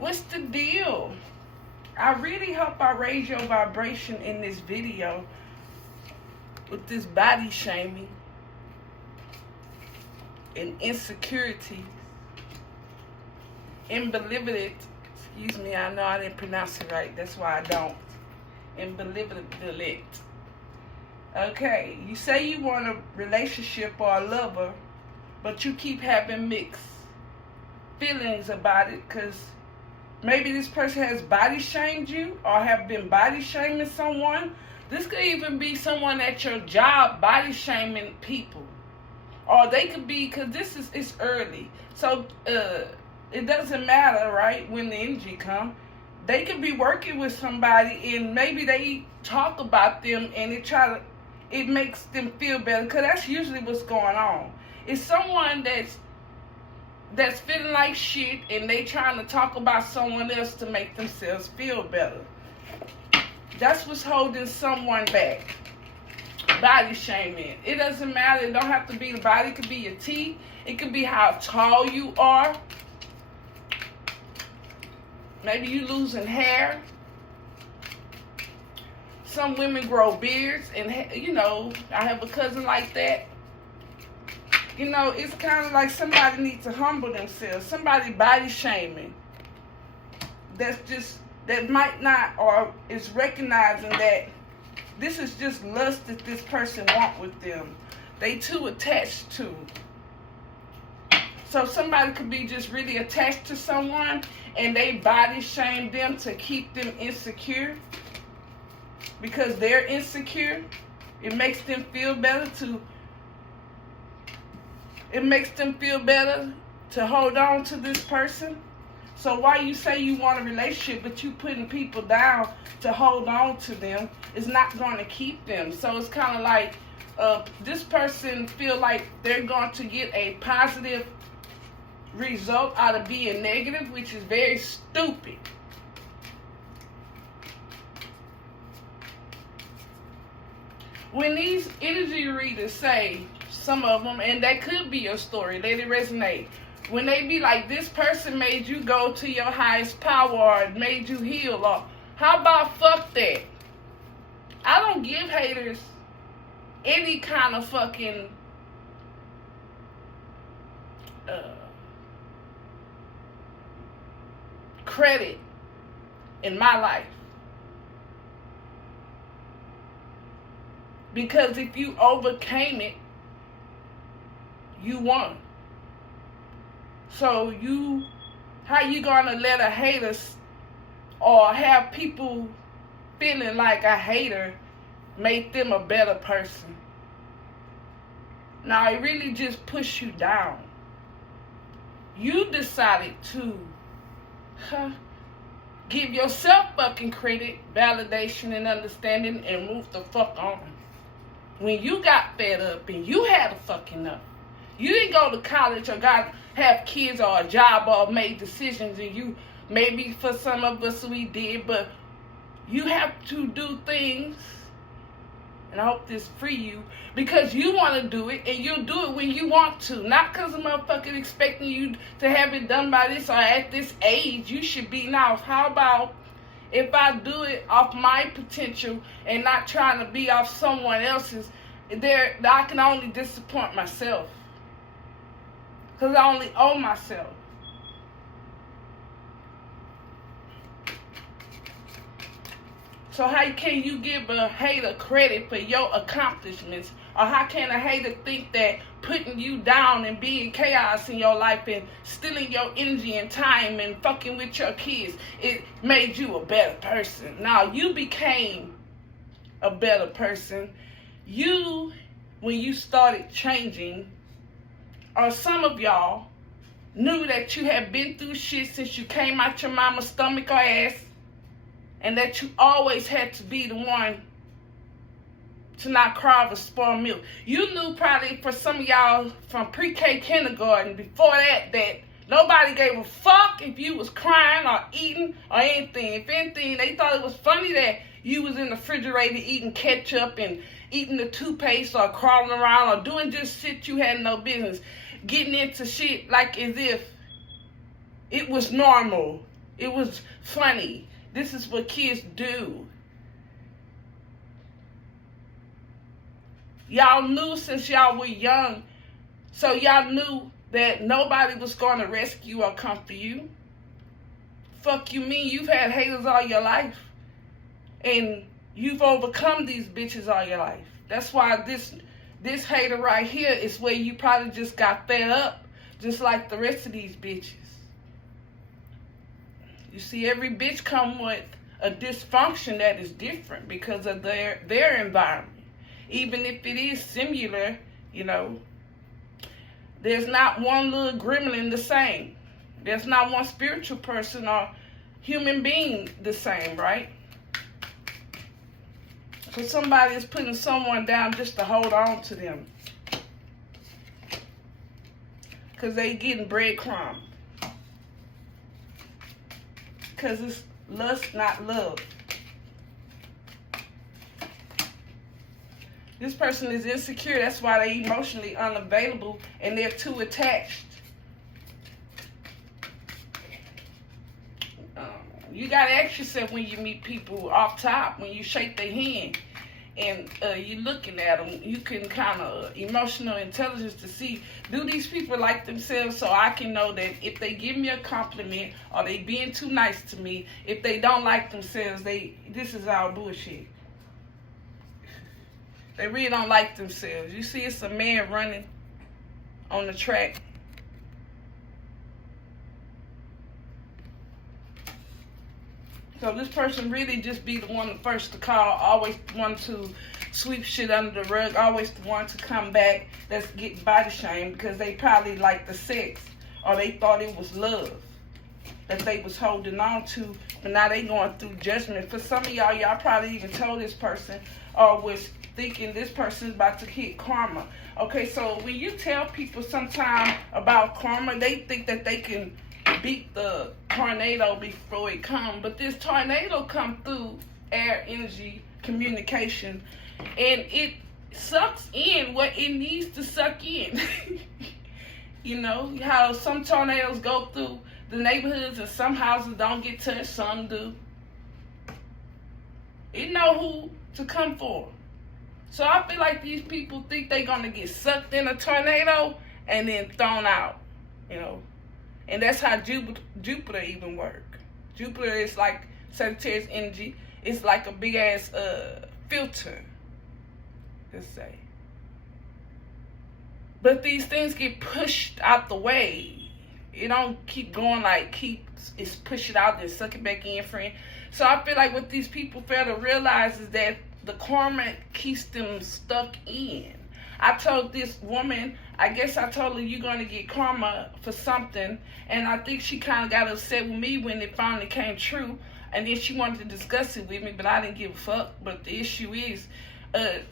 What's the deal? I really hope I raise your vibration in this video with this body shaming and insecurity and believability. Excuse me, I know I didn't pronounce it right. That's why I don't. And believability. Okay, you say you want a relationship or a lover, but you keep having mixed feelings about it because maybe this person has body shamed you or have been body shaming someone. This could even be someone at your job body shaming people. Or they could be, because it's early. So it doesn't matter, right, when the energy comes. They could be working with somebody and maybe they talk about them and it makes them feel better. Because that's usually what's going on. It's someone that's feeling like shit and they trying to talk about someone else to make themselves feel better. That's what's holding someone back. Body shaming. It doesn't matter. It don't have to be the body. It could be your teeth. It could be how tall you are. Maybe you losing hair. Some women grow beards and, you know, I have a cousin like that. You know, it's kind of like somebody needs to humble themselves. Somebody body shaming. That might not, or is recognizing that this is just lust that this person want with them. They too attached to. So somebody could be just really attached to someone and they body shame them to keep them insecure. Because they're insecure. It makes them feel better to hold on to this person. So why you say you want a relationship but you putting people down to hold on to them is not going to keep them. So it's kind of like this person feel like they're going to get a positive result out of being negative, which is very stupid. When these energy readers say, some of them, and that could be your story, let it resonate. When they be like, this person made you go to your highest power or made you heal, or how about fuck that? I don't give haters any kind of fucking credit in my life. Because if you overcame it, you won. So how you gonna let a hater or have people feeling like a hater make them a better person? Now it really just push you down. You decided to give yourself fucking credit, validation, and understanding and move the fuck on. When you got fed up and you had a fucking up. You didn't go to college or have kids or a job or made decisions, and you, maybe for some of us we did, but you have to do things, and I hope this free you, because you want to do it, and you'll do it when you want to, not because a motherfucker expecting you to have it done by this or at this age. You should be now. How about if I do it off my potential and not trying to be off someone else's? I can only disappoint myself. Because I only owe myself. So how can you give a hater credit for your accomplishments? Or how can a hater think that putting you down and being chaos in your life and stealing your energy and time and fucking with your kids, it made you a better person? Now, you became a better person. When you started changing, or some of y'all knew that you had been through shit since you came out your mama's stomach or ass, and that you always had to be the one to not cry over spoiled milk. You knew probably for some of y'all from pre-K kindergarten, before that nobody gave a fuck if you was crying or eating or anything. If anything, they thought it was funny that you was in the refrigerator eating ketchup and eating the toothpaste or crawling around or doing just shit you had no business. Getting into shit like as if it was normal. It was funny. This is what kids do. Y'all knew since y'all were young, so y'all knew that nobody was going to rescue or comfort you. Fuck you mean? You've had haters all your life. And you've overcome these bitches all your life. That's why this hater right here is where you probably just got fed up, just like the rest of these bitches. You see, every bitch come with a dysfunction that is different because of their environment. Even if it is similar, you know, there's not one little gremlin the same. There's not one spiritual person or human being the same, right? So somebody is putting someone down just to hold on to them. Because they getting breadcrumbs. Because it's lust, not love. This person is insecure. That's why they're emotionally unavailable and they're too attached. You got to ask yourself when you meet people off top, when you shake their hand and you're looking at them, you can kind of emotional intelligence to see, do these people like themselves, so I can know that if they give me a compliment or they being too nice to me, if they don't like themselves, this is all bullshit. They really don't like themselves. You see, it's a man running on the track. So this person really just be the one the first to call, always the one to sweep shit under the rug, always the one to come back that's getting body shamed because they probably like the sex or they thought it was love that they was holding on to, but now they going through judgment. For some of y'all probably even told this person or was thinking this person is about to hit karma. Okay, so when you tell people sometime about karma, they think that they can beat the tornado before it come, but this tornado come through air, energy, communication, and it sucks in what it needs to suck in. You know how some tornadoes go through the neighborhoods and some houses don't get touched, some do. It know who to come for. So I feel like these people think they're gonna get sucked in a tornado and then thrown out, you know. And that's how Jupiter even work. Jupiter is like Sagittarius energy. It's like a big ass filter, let's say. But these things get pushed out the way. It don't keep going like it's push it out then suck it back in, friend. So I feel like what these people fail to realize is that the karma keeps them stuck in. I told this woman, I guess I told her you're going to get karma for something, and I think she kind of got upset with me when it finally came true, and then she wanted to discuss it with me, but I didn't give a fuck. But the issue is,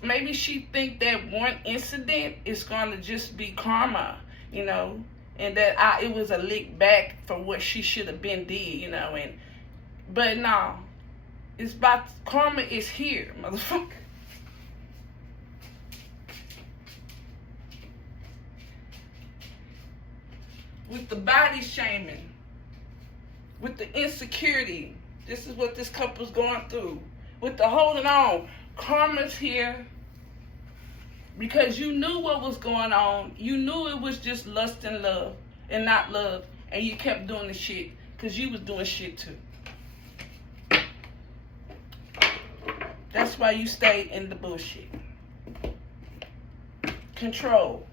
maybe she think that one incident is going to just be karma, you know, and that it was a lick back for what she should have been did, you know, but no, it's about, karma is here, motherfucker. With the body shaming, with the insecurity, this is what this couple's going through. With the holding on, karma's here because you knew what was going on. You knew it was just lust and love and not love, and you kept doing the shit because you was doing shit too. That's why you stayed in the bullshit. Control.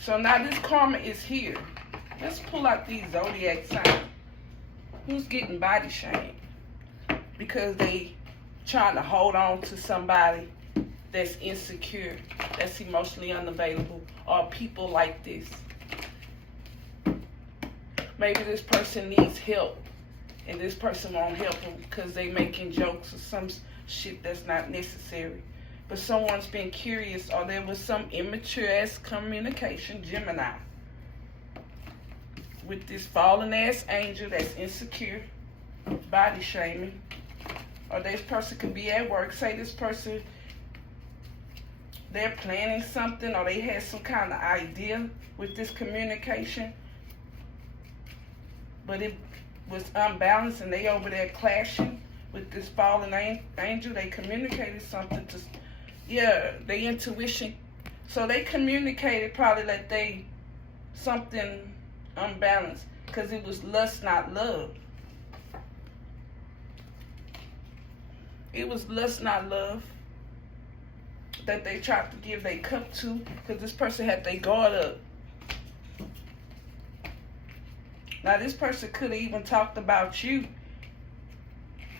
So now this karma is here. Let's pull out these Zodiac signs. Who's getting body shamed? Because they trying to hold on to somebody that's insecure, that's emotionally unavailable, or people like this. Maybe this person needs help, and this person won't help them because they making jokes or some shit that's not necessary. But someone's been curious, or there was some immature-ass communication, Gemini, with this fallen-ass angel that's insecure, body shaming. Or this person could be at work. Say this person, they're planning something, or they had some kind of idea with this communication. but it was unbalanced, and they over there clashing with this fallen angel. They communicated something to, yeah, they intuition. So they communicated probably that they something unbalanced, because it was lust, not love. It was lust, not love, that they tried to give their cup to, because this person had their guard up. Now, this person could have even talked about you,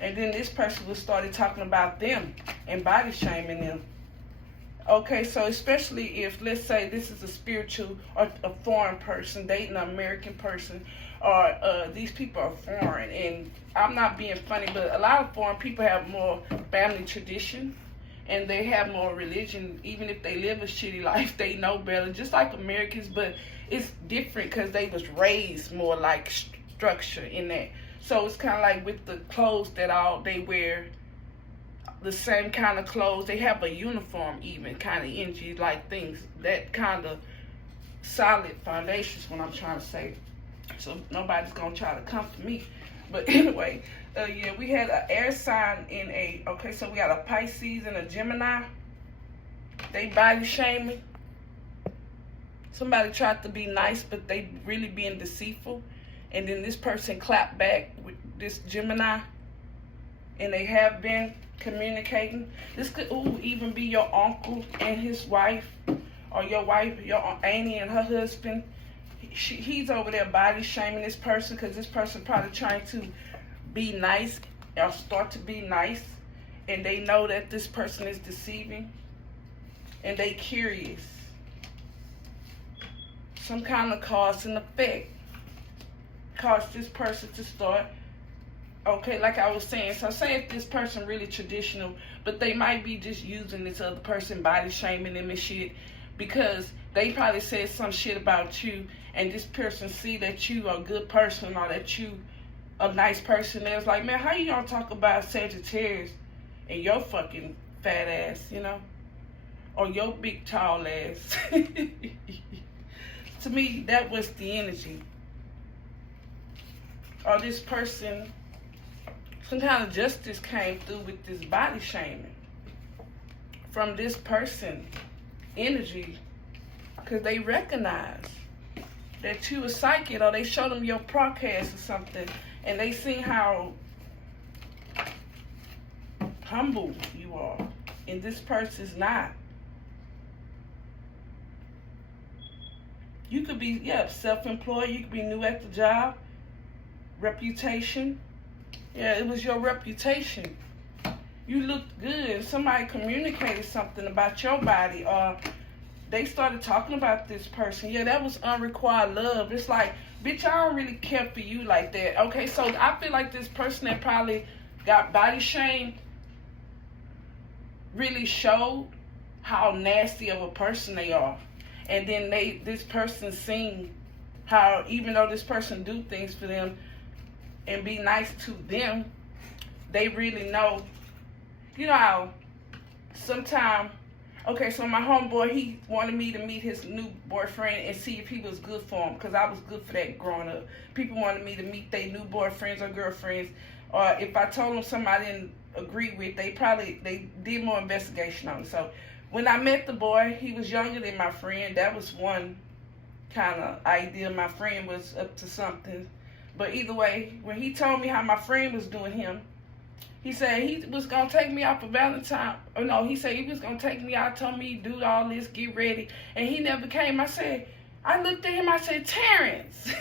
and then this person would started talking about them and body shaming them. Okay, so especially if, let's say, this is a spiritual or a foreign person dating an American person, or these people are foreign, and I'm not being funny, but a lot of foreign people have more family tradition, and they have more religion. Even if they live a shitty life, they know better, just like Americans, but it's different because they was raised more like structure in that. So it's kind of like with the clothes that all they wear, the same kind of clothes. They have a uniform even, kind of energy, like things, that kind of solid foundation is what I'm trying to say. So nobody's going to try to come for me. But anyway, yeah, we had an air sign in a, okay, so we got a Pisces and a Gemini. They body shaming. Somebody tried to be nice, but they really being deceitful. And then this person clapped back with this Gemini, and they have been communicating. This could even be your uncle and his wife, or your wife, your auntie and her husband. He's over there body shaming this person, because this person probably trying to be nice or start to be nice, and they know that this person is deceiving, and they curious. Some kind of cause and effect caused this person to start. Okay, like I was saying, so say if this person really traditional, but they might be just using this other person, body shaming them and shit, because they probably said some shit about you, and this person see that you are a good person, or that you a nice person. They was like, man, how you gonna talk about Sagittarius and your fucking fat ass, you know, or your big tall ass? To me, that was the energy. Or this person, some kind of justice came through with this body shaming from this person energy, because they recognize that you a psychic, or they showed them your podcast or something, and they seen how humble you are, and this person's not. You could be, yeah, self-employed. You could be new at the job. Reputation. Yeah, it was your reputation. You looked good, and somebody communicated something about your body, or they started talking about this person. Yeah, that was unrequited love. It's like, bitch, I don't really care for you like that. Okay, so I feel like this person that probably got body shamed really showed how nasty of a person they are. And then this person seen how, even though this person do things for them and be nice to them, they really know. You know how sometimes, okay, so my homeboy, he wanted me to meet his new boyfriend and see if he was good for him, because I was good for that growing up. People wanted me to meet their new boyfriends or girlfriends, or if I told them something I didn't agree with, they did more investigation on it. So when I met the boy, he was younger than my friend. That was one kind of idea. My friend was up to something. But either way, when he told me how my friend was doing him, he said he was going to take me out for Valentine. Oh, no, he said he was going to take me out, told me do all this, get ready. And he never came. I looked at him, I said, Terrence.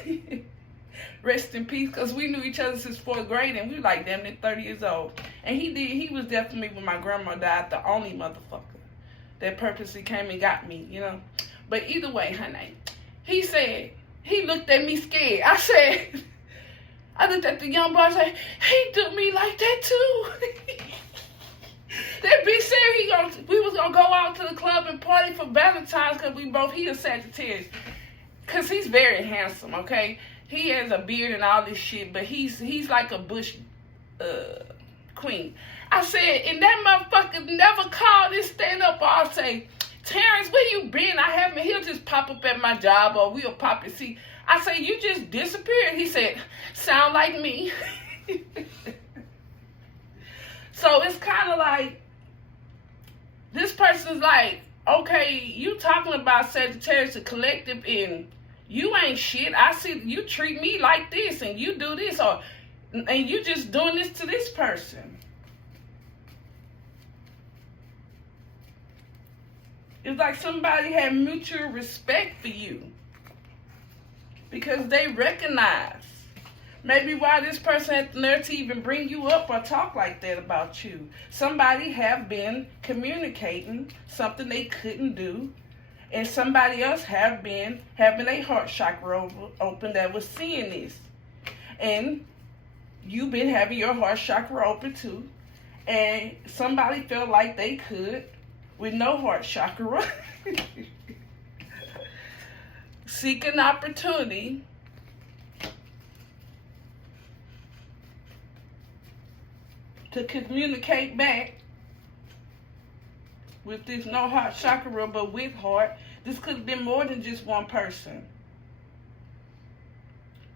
Rest in peace, because we knew each other since 4th grade, and we were like damn near 30 years old. And he was definitely, when my grandma died, the only motherfucker that purposely came and got me, you know. But either way, honey, he said, he looked at me scared. I looked at the young boy, I said, he took me like that too. That bitch said we was gonna go out to the club and party for Valentine's, because he a Sagittarius. Because he's very handsome, okay? He has a beard and all this shit, but he's like a bush queen. I said, and that motherfucker never called this stand up, or I'll say, Terrence, where you been? He'll just pop up at my job, or we'll pop and see. I say, you just disappeared. He said, sound like me. So it's kind of like, this person's like, okay, you talking about Sagittarius, the collective, and you ain't shit. I see you treat me like this, and you do this, and you just doing this to this person. It's like somebody had mutual respect for you because they recognize maybe why this person had the nerve to even bring you up or talk like that about you. Somebody have been communicating something they couldn't do, and somebody else have been having a heart chakra open that was seeing this. And you've been having your heart chakra open too, and somebody felt like they could with no heart chakra seek an opportunity to communicate back with this no heart chakra, but with heart. This could have been more than just one person.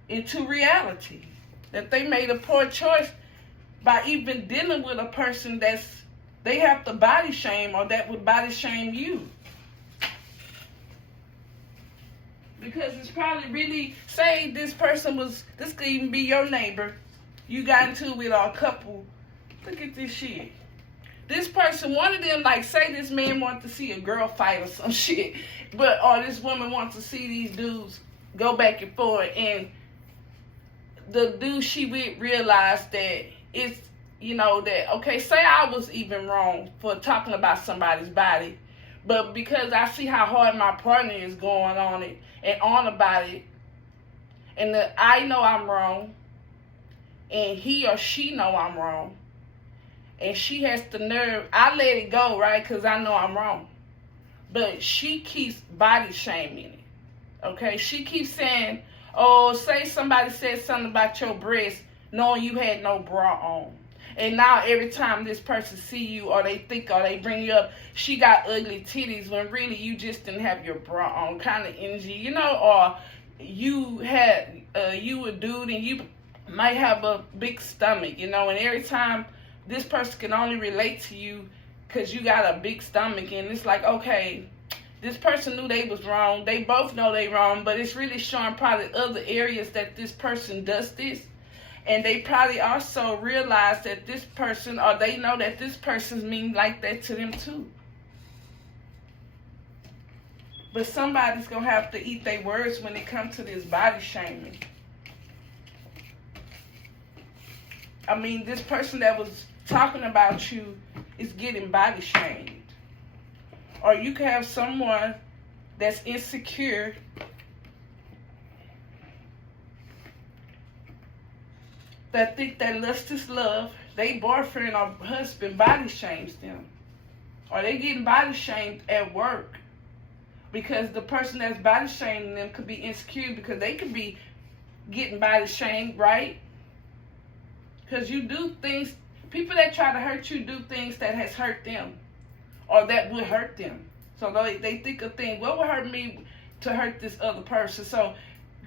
Into reality, that they made a poor choice by even dealing with a person they have to body shame, or that would body shame you. Because it's probably really, say this could even be your neighbor. You got into it with a couple. Look at this shit. This person, one of them, like, say this man wanted to see a girl fight or some shit, or this woman wants to see these dudes go back and forth, and the dude she with realized that it's, that, okay, say I was even wrong for talking about somebody's body, but because I see how hard my partner is going on it and on about it, and that I know I'm wrong, and he or she know I'm wrong, and she has the nerve, I let it go, right, because I know I'm wrong, but she keeps body shaming it, okay? She keeps saying, oh, say somebody said something about your breast, knowing you had no bra on. And now every time this person see you, or they think, or they bring you up, she got ugly titties, when really you just didn't have your bra on, kind of energy, or you had, you a dude and you might have a big stomach, and every time this person can only relate to you because you got a big stomach, and it's like, okay, this person knew they was wrong, they both know they wrong, but it's really showing probably other areas that this person does this. And they probably also realize that this person, or they know that this person means like that to them too. But somebody's going to have to eat their words when it comes to this body shaming. I mean, this person that was talking about you is getting body shamed. Or you can have someone that's insecure, that think that lust is love, they boyfriend or husband body shames them. Or they getting body shamed at work. Because the person that's body shaming them could be insecure, because they could be getting body shamed, right? Because you do things, people that try to hurt you do things that has hurt them, or that would hurt them. So they think of things, what would hurt me to hurt this other person? So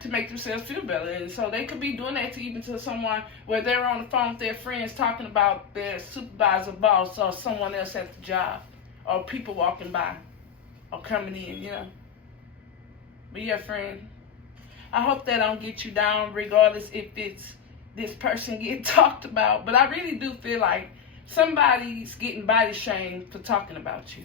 to make themselves feel better. And so they could be doing that to even to someone where they're on the phone with their friends talking about their supervisor, boss, or someone else at the job, or people walking by or coming in, But yeah, friend, I hope that don't get you down, regardless if it's this person getting talked about. But I really do feel like somebody's getting body shamed for talking about you.